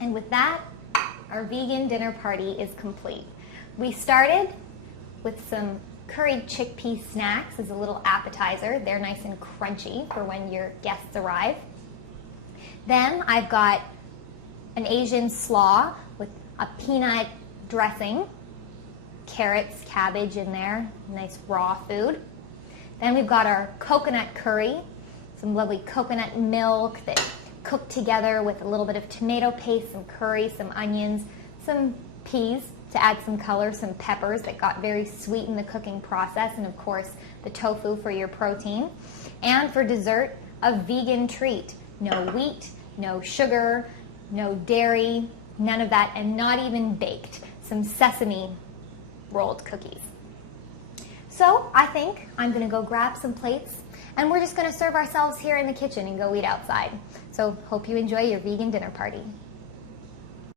And with that, our vegan dinner party is complete. We started with some curried chickpea snacks as a little appetizer. They're nice and crunchy for when your guests arrive. Then I've got an Asian slaw with a peanut dressing, carrots, cabbage in there, nice raw food. Then we've got our coconut curry, some lovely coconut milk that cooked together with a little bit of tomato paste, some curry, some onions, some peas to add some color, some peppers that got very sweet in the cooking process, and of course the tofu for your protein. And for dessert, a vegan treat. No wheat, no sugar, no dairy, none of that, and not even baked. Some sesame rolled cookies. So I think I'm going to go grab some plates, and we're just going to serve ourselves here in the kitchen and go eat outside. So hope you enjoy your vegan dinner party.